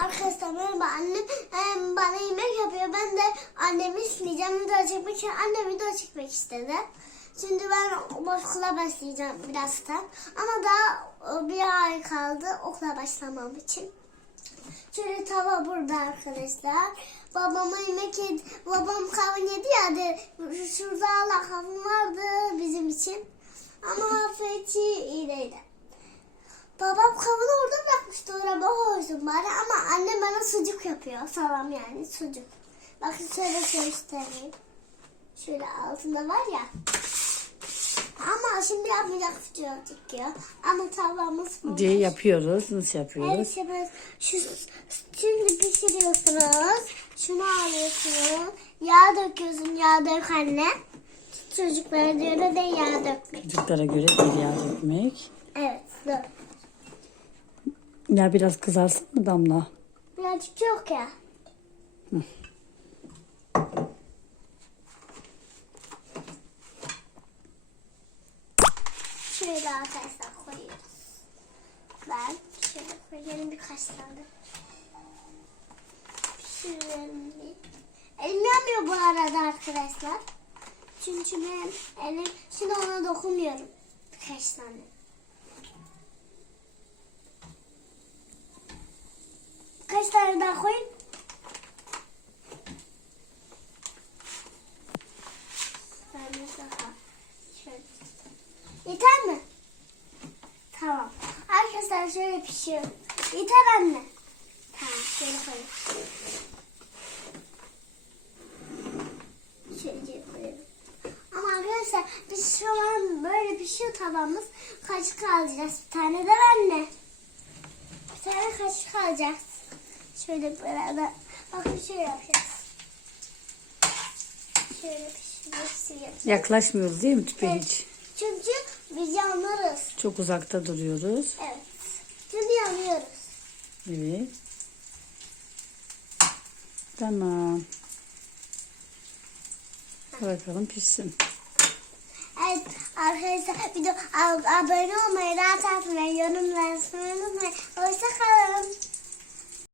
Arkadaşlar merhaba annem em, bana yemek yapıyor. Ben de annemi isteyeceğim video çekmek için annem video çekmek istedi. Şimdi ben okula başlayacağım birazdan. Ama daha e, bir ay kaldı okula başlamam için. Şöyle tava burada arkadaşlar. Babama yemek yedi. Babam kavun yedi ya de, şurada Allah kavun vardı bizim için. Bana sucuk yapıyor. Salam yani sucuk. Bakın şöyle göstereyim. Şöyle altında var ya. Ama şimdi yapmayacak video çekiyor. Ama tavamız var. diye yapıyoruz. Nasıl yapıyoruz? Evet yapıyoruz. Şu, şimdi pişiriyorsunuz. Şunu alıyorsunuz. Yağ döküyorsun. Yağ dök anne. Çocuklara diyor da yağ dökmek. Çocuklara göre bir yağ dökmek. Evet dur. Ya biraz kızarsın mı Damla? Birazcık çok ya. Şöyle arkadaşlar koyuyoruz. Ben şöyle koyuyorum birkaç tane. Pişirelim. Elim yanmıyor bu arada arkadaşlar. Çünkü benim elim, şimdi ona dokunmuyorum. Birkaç tane. Tane daha koyayım? Yeter mi? Tamam. Arkadaşlar şöyle pişiyor. Yeter anne. Tamam şöyle koyayım. Şöyle koyalım. Ama arkadaşlar biz şu an böyle pişiyor tavamız. Kaşık alacağız. Bir tane de anne. Bir tane kaşık alacağız. Şöyle beraber. Bakın şöyle yapacağız. Şöyle pişiriyoruz. Yaklaşmıyoruz değil mi tüpe Evet. hiç? Çünkü biz yanarız. Çok uzakta duruyoruz. Evet. Çünkü yanıyoruz. Evet. Tamam. Bakalım pişsin. Evet arkadaşlar video ab- abone olmayı, rahat atmayı, yorum yazmayı unutmayın. Hoşçakalın.